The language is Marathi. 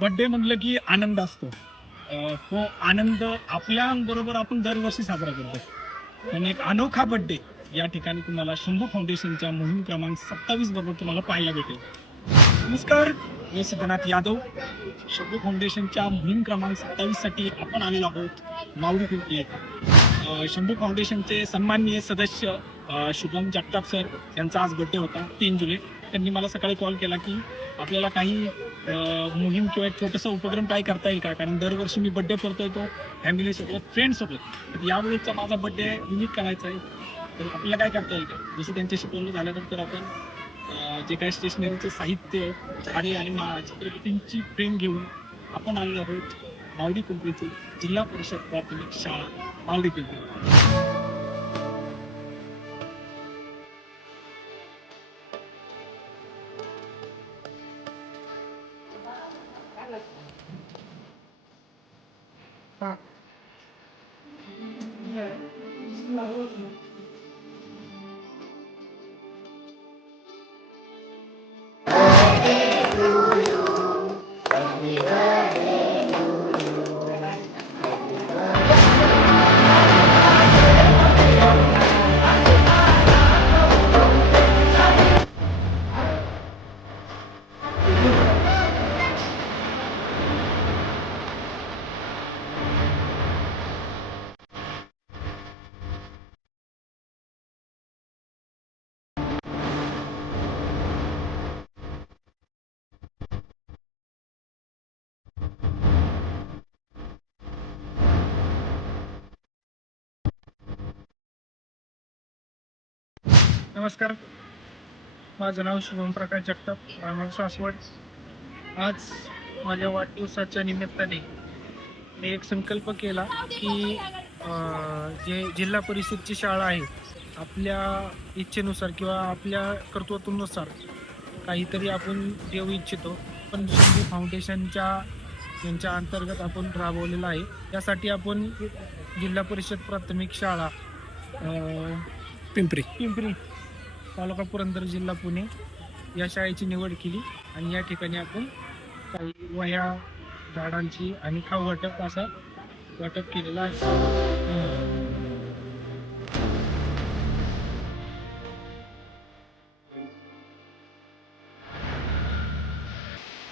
बर्थडे म्हटलं की आनंद असतो. तो आनंद आपल्याबरोबर आपण दरवर्षी साजरा करतो. पण एक अनोखा बर्थडे या ठिकाणी तुम्हाला शंभू फाउंडेशनच्या मोहीम क्रमांक 27 बरोबर तुम्हाला पाहायला भेटेल. नमस्कार, मी सिद्धनाथ यादव. शंभू फाउंडेशनच्या मोहीम क्रमांक 27 साठी आपण आलेलो आहोत माऊली पिंपरी येथे. शंभू फाउंडेशनचे सन्माननीय सदस्य शुभम जगताप सर यांचा आज बर्थडे होता 3 जुलै. त्यांनी मला सकाळी कॉल केला की आपल्याला काही मोहीम किंवा एक छोटासा उपक्रम काय करता येईल का, कारण दरवर्षी मी बड्डे करतोय तो फॅमिलीसोबत फ्रेंडसोबत. तर यावेळेचा माझा बड्डे युनिक करायचा आहे, तर आपल्याला काय करता येईल का. जसं त्यांच्याशी बोलणं झाल्यानंतर आपण जे काही स्टेशनरीचे साहित्य, झाडे आणि चित्रपतींची फ्रेम घेऊन आपण आलेलो आहोत मावडी पिंपरीची जिल्हा परिषद प्राथमिक शाळा मावडी पिंपरी. नमस्कार, माझं नाव शुभम प्रकाश जगताप, राहणार सासवड. आज माझ्या वाढदिवसाच्या निमित्ताने मी एक संकल्प केला की जे जिल्हा परिषदची शाळा आहे, आपल्या इच्छेनुसार किंवा आपल्या कर्तृत्वानुसार काहीतरी आपण देऊ इच्छितो. पण शंभू फाउंडेशनच्या यांच्या अंतर्गत आपण राबवलेलं आहे. त्यासाठी आपण जिल्हा परिषद प्राथमिक शाळा पिंपरी तालुका पुरंदर जिल्हा पुणे या शाळेची निवड केली आणि या ठिकाणी आपण काही वह्या, झाडांची आणि खाऊ वाटप असा वाटप केलेला आहे.